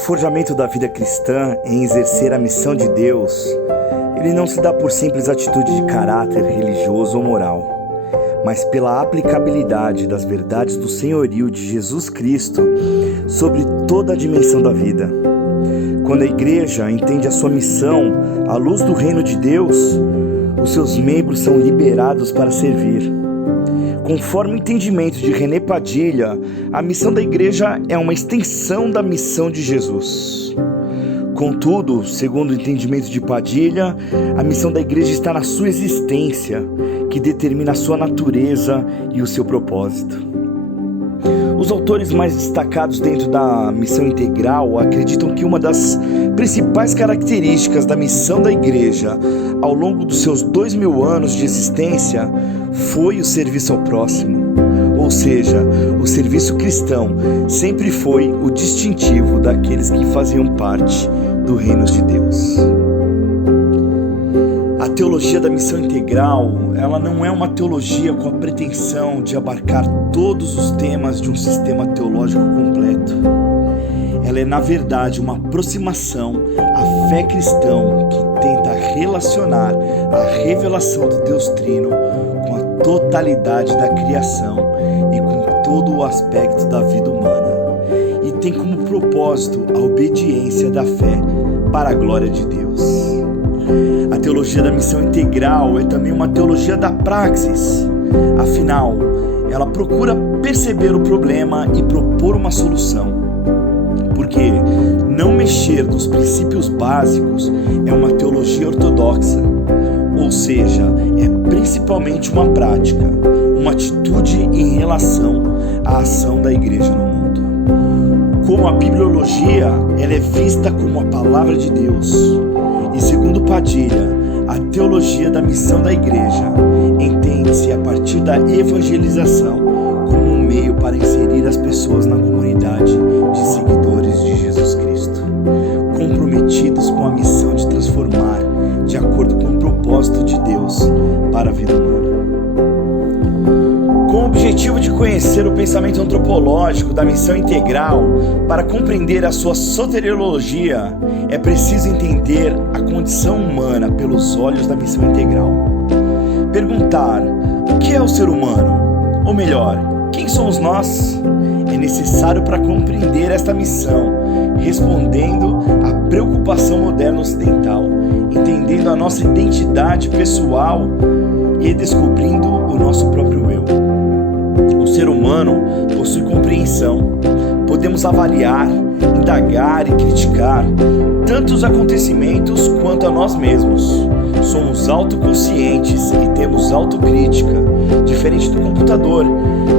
forjamento da vida cristã em exercer a missão de Deus, ele não se dá por simples atitude de caráter religioso ou moral, mas pela aplicabilidade das verdades do senhorio de Jesus Cristo sobre toda a dimensão da vida. Quando a igreja entende a sua missão à luz do reino de Deus, os seus membros são liberados para servir. Conforme o entendimento de René Padilha, a missão da igreja é uma extensão da missão de Jesus. Contudo, segundo o entendimento de Padilha, a missão da igreja está na sua existência, que determina a sua natureza e o seu propósito. Os autores mais destacados dentro da missão integral acreditam que uma das principais características da missão da igreja ao longo dos seus 2000 anos de existência foi o serviço ao próximo. Ou seja, o serviço cristão sempre foi o distintivo daqueles que faziam parte do reino de Deus. A teologia da missão integral, ela não é uma teologia com a pretensão de abarcar todos os temas de um sistema teológico completo. Ela é, na verdade, uma aproximação à fé cristã que tenta relacionar a revelação do Deus Trino com a totalidade da criação e com todo o aspecto da vida humana, e tem como propósito a obediência da fé para a glória de Deus. A teologia da missão integral é também uma teologia da praxis. Afinal, ela procura perceber o problema e propor uma solução. Porque não mexer nos princípios básicos é uma teologia ortodoxa, ou seja, é principalmente uma prática, uma atitude em relação à ação da igreja no mundo. Como a bibliologia, ela é vista como a palavra de Deus. E segundo Padilha, a teologia da missão da igreja entende-se a partir da evangelização como um meio para inserir as pessoas na comunidade de seguidores de Jesus Cristo, comprometidos com a missão de transformar de acordo com o propósito de Deus para a vida humana. Com o objetivo de conhecer o pensamento antropológico da missão integral, para compreender a sua soteriologia, é preciso entender a condição humana pelos olhos da missão integral. Perguntar o que é o ser humano, ou melhor, quem somos nós, é necessário para compreender esta missão, respondendo à preocupação moderna ocidental, entendendo a nossa identidade pessoal e descobrindo o nosso próprio eu. O ser humano possui compreensão. Podemos avaliar, indagar e criticar tanto os acontecimentos quanto a nós mesmos. Somos autoconscientes e temos autocrítica, diferente do computador,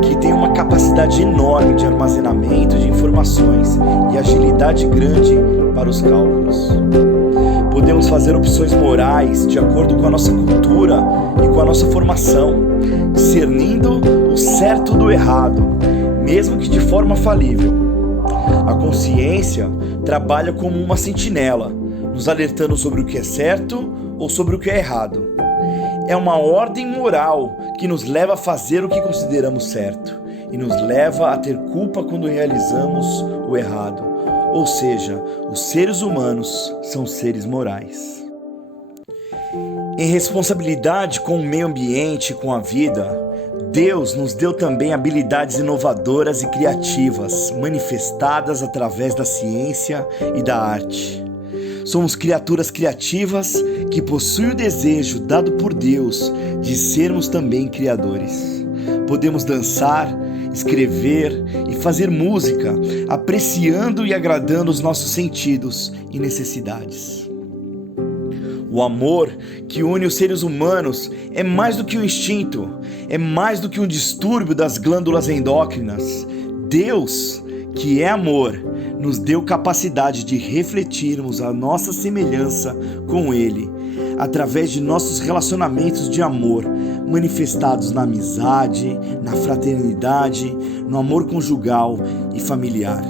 que tem uma capacidade enorme de armazenamento de informações e agilidade grande para os cálculos. Podemos fazer opções morais de acordo com a nossa cultura e com a nossa formação, discernindo o certo do errado, mesmo que de forma falível. A consciência trabalha como uma sentinela, nos alertando sobre o que é certo ou sobre o que é errado. É uma ordem moral que nos leva a fazer o que consideramos certo e nos leva a ter culpa quando realizamos o errado. Ou seja, os seres humanos são seres morais. Em responsabilidade com o meio ambiente e com a vida, Deus nos deu também habilidades inovadoras e criativas, manifestadas através da ciência e da arte. Somos criaturas criativas que possuem o desejo dado por Deus de sermos também criadores. Podemos dançar, escrever e fazer música, apreciando e agradando os nossos sentidos e necessidades. O amor que une os seres humanos é mais do que um instinto, é mais do que um distúrbio das glândulas endócrinas. Deus, que é amor, nos deu capacidade de refletirmos a nossa semelhança com Ele, através de nossos relacionamentos de amor, manifestados na amizade, na fraternidade, no amor conjugal e familiar.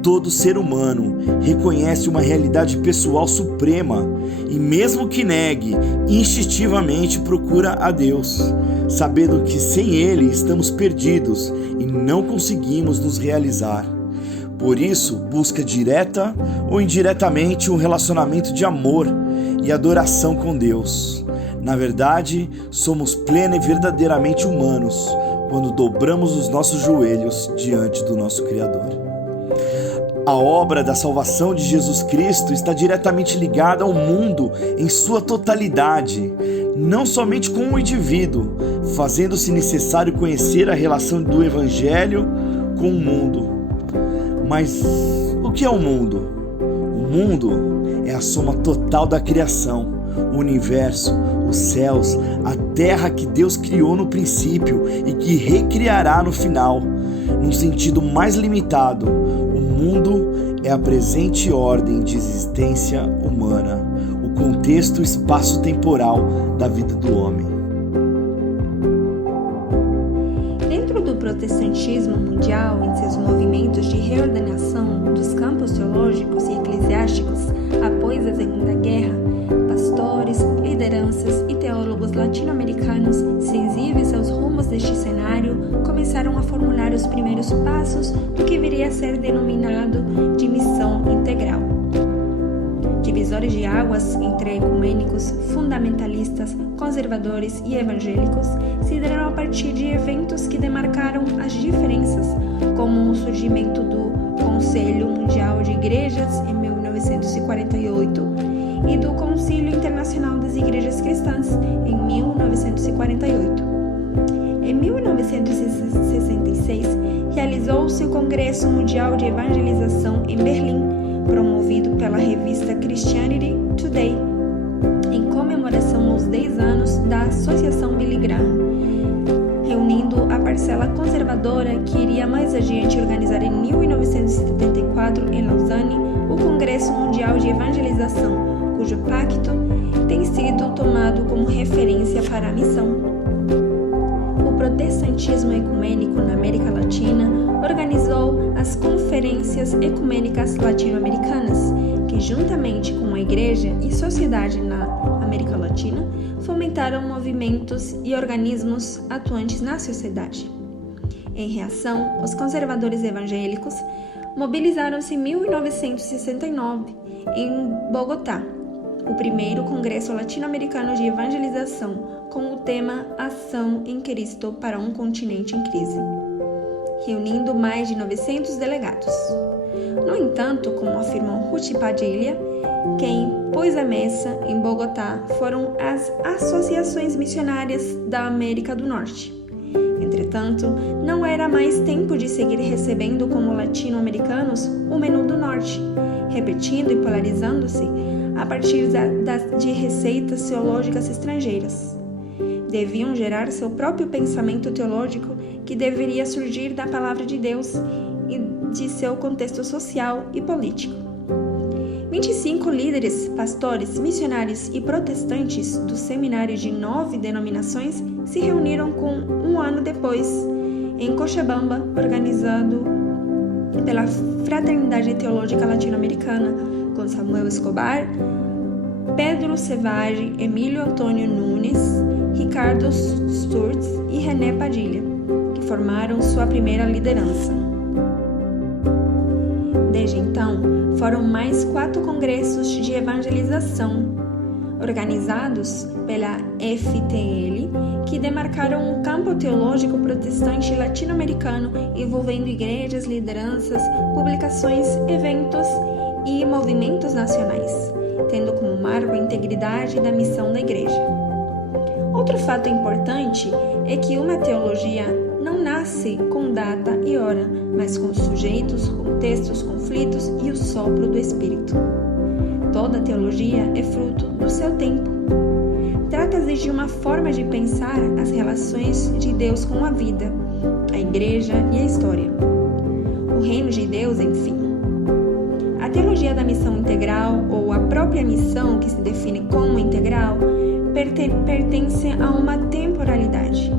Todo ser humano reconhece uma realidade pessoal suprema e, mesmo que negue, instintivamente procura a Deus, sabendo que sem Ele estamos perdidos e não conseguimos nos realizar. Por isso, busca direta ou indiretamente um relacionamento de amor e adoração com Deus. Na verdade, somos plena e verdadeiramente humanos quando dobramos os nossos joelhos diante do nosso Criador. A obra da salvação de Jesus Cristo está diretamente ligada ao mundo em sua totalidade, não somente com o indivíduo, fazendo-se necessário conhecer a relação do Evangelho com o mundo. Mas o que é o mundo? O mundo é a soma total da criação, o universo, os céus, a terra que Deus criou no princípio e que recriará no final. Num sentido mais limitado, o mundo é a presente ordem de existência humana, o contexto espaço-temporal da vida do homem. Dentro do protestantismo mundial, em seus movimentos de reordenação dos campos teológicos e eclesiásticos após a Segunda Guerra, pastores, lideranças e teólogos latino-americanos, sensíveis aos rumos deste cenário, começaram a formular os primeiros passos do que viria a ser denominado de missão integral. Divisores de águas entre ecumênicos, fundamentalistas, conservadores e evangélicos se deram a partir de eventos que demarcaram as diferenças, como o surgimento do Conselho Mundial de Igrejas em 1948 e do Concílio Internacional das Igrejas Cristãs em 1948. Em 1966, realizou-se o Congresso Mundial de Evangelização em Berlim, promovido pela revista Christianity Today, em comemoração aos 10 anos da Associação Billy Graham, reunindo a parcela conservadora que iria mais adiante organizar em 1974 em Lausanne o Congresso Mundial de Evangelização, cujo pacto tem sido tomado como referência para a missão. O protestantismo ecumênico na América Latina organizou as Conferências Ecumênicas Latino-Americanas, que, juntamente com a Igreja e sociedade na América Latina, fomentaram movimentos e organismos atuantes na sociedade. Em reação, os conservadores evangélicos mobilizaram-se em 1969, em Bogotá, o primeiro Congresso Latino-Americano de Evangelização, com o tema Ação em Cristo para um Continente em Crise, reunindo mais de 900 delegados. No entanto, como afirmou Ruth Padilha, quem pôs a mesa em Bogotá foram as associações missionárias da América do Norte. Entretanto, não era mais tempo de seguir recebendo como latino-americanos o menu do Norte, repetindo e polarizando-se a partir de receitas teológicas estrangeiras. Deviam gerar seu próprio pensamento teológico que deveria surgir da palavra de Deus e de seu contexto social e político. 25 líderes, pastores, missionários e protestantes do seminário de 9 denominações se reuniram um ano depois, em Cochabamba, organizado pela Fraternidade Teológica Latino-Americana, com Samuel Escobar, Pedro Sevage, Emílio Antônio Nunes, Ricardo Sturz e René Padilha, que formaram sua primeira liderança. Desde então, foram mais 4 congressos de evangelização, organizados pela FTL, que demarcaram um campo teológico protestante latino-americano envolvendo igrejas, lideranças, publicações, eventos e movimentos nacionais, tendo como marco a integridade da missão da igreja. Outro fato importante é que uma teologia não nasce com data e hora, mas com sujeitos, contextos, conflitos e o sopro do Espírito. Toda teologia é fruto do seu tempo. Trata-se de uma forma de pensar as relações de Deus com a vida, a igreja e a história. O reino de Deus, enfim. A teologia da missão integral, ou a própria missão que se define como integral, pertence a uma temporalidade.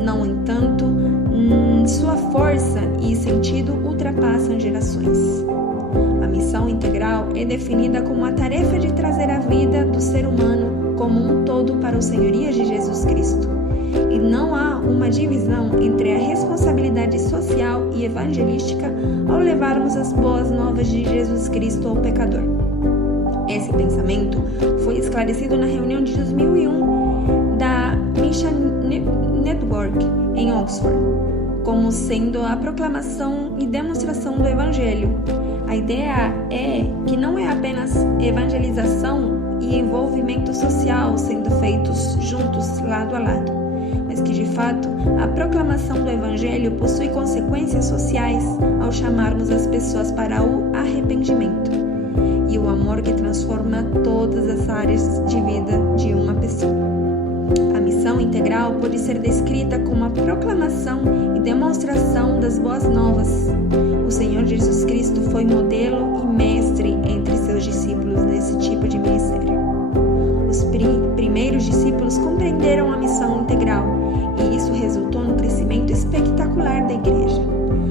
No entanto, sua força e sentido ultrapassam gerações. A missão integral é definida como a tarefa de trazer a vida do ser humano como um todo para o senhorio de Jesus Cristo, e não há uma divisão entre a responsabilidade social e evangelística ao levarmos as boas novas de Jesus Cristo ao pecador. Esse pensamento foi esclarecido na reunião de 2001 da Mission Network em Oxford, como sendo a proclamação e demonstração do Evangelho. A ideia é que não é apenas evangelização e envolvimento social sendo feitos juntos, lado a lado, mas que de fato a proclamação do Evangelho possui consequências sociais ao chamarmos as pessoas para o arrependimento e o amor que transforma todas as áreas de vida de uma pessoa. A missão integral pode ser descrita como a proclamação e demonstração das boas novas. O Senhor Jesus Cristo foi modelo e mestre entre seus discípulos nesse tipo de ministério. Os primeiros discípulos compreenderam a missão integral e isso resultou no crescimento espetacular da igreja.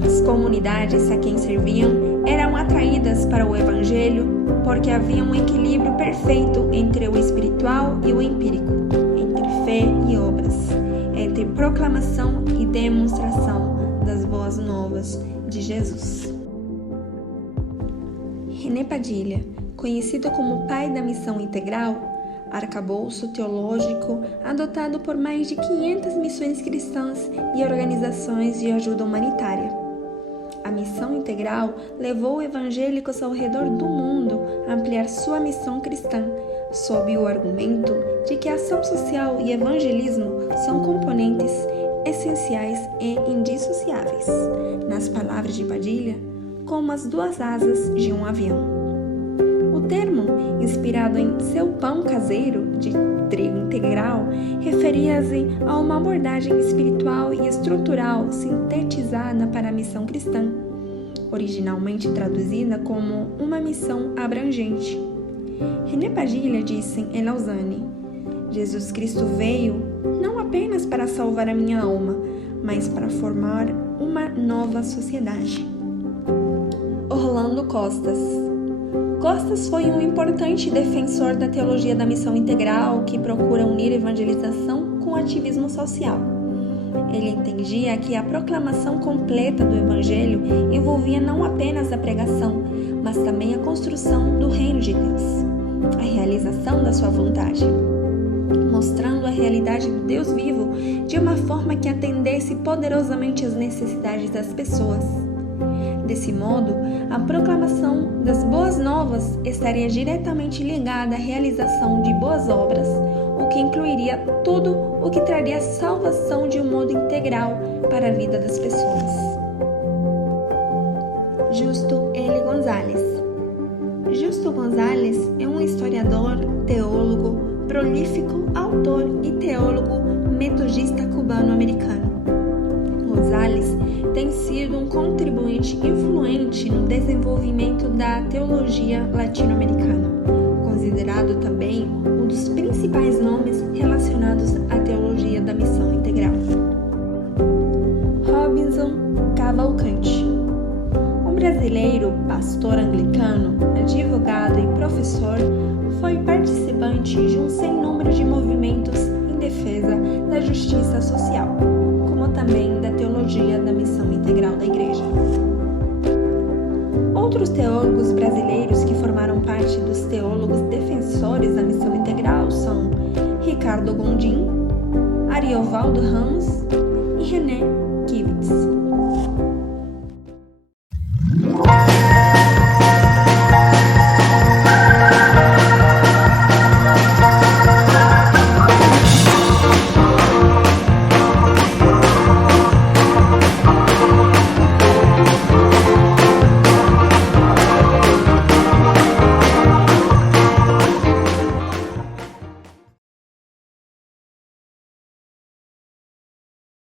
As comunidades a quem serviam eram atraídas para o Evangelho porque havia um equilíbrio perfeito entre o espiritual e o empírico, entre fé e obras, entre proclamação e demonstração das boas novas de Jesus. René Padilha, conhecido como pai da missão integral, arcabouço teológico adotado por mais de 500 missões cristãs e organizações de ajuda humanitária. A missão integral levou evangélicos ao redor do mundo a ampliar sua missão cristã, sob o argumento de que ação social e evangelismo são componentes essenciais e indissociáveis. Nas palavras de Padilha, como as duas asas de um avião. O termo, inspirado em seu pão caseiro de trigo integral, referia-se a uma abordagem espiritual e estrutural sintetizada para a missão cristã, originalmente traduzida como uma missão abrangente. René Padilha disse em Lausanne: Jesus Cristo veio não apenas para salvar a minha alma, mas para formar uma nova sociedade. Orlando Costas. Costas foi um importante defensor da teologia da missão integral que procura unir evangelização com ativismo social. Ele entendia que a proclamação completa do Evangelho envolvia não apenas a pregação, mas também a construção do reino de Deus, a realização da sua vontade, mostrando a realidade do Deus vivo de uma forma que atendesse poderosamente às necessidades das pessoas. Desse modo, a proclamação das boas novas estaria diretamente ligada à realização de boas obras, o que incluiria tudo o que traria salvação de um modo integral para a vida das pessoas. Justo L. Gonzalez. Justo Gonzalez é um historiador, teólogo, prolífico autor e teólogo metodista cubano-americano. Gonzalez tem sido um contribuinte influente no desenvolvimento da teologia latino-americana, considerado também um dos principais nomes relacionados à teologia da missão integral. Robinson Cavalcante. Um brasileiro, pastor anglicano, advogado e professor, foi participante de um sem número de movimentos em defesa da justiça social, como também da teologia da missão integral da Igreja. Outros teólogos brasileiros que formaram parte dos teólogos defensores da missão integral são Ricardo Gondim, Ariovaldo Ramos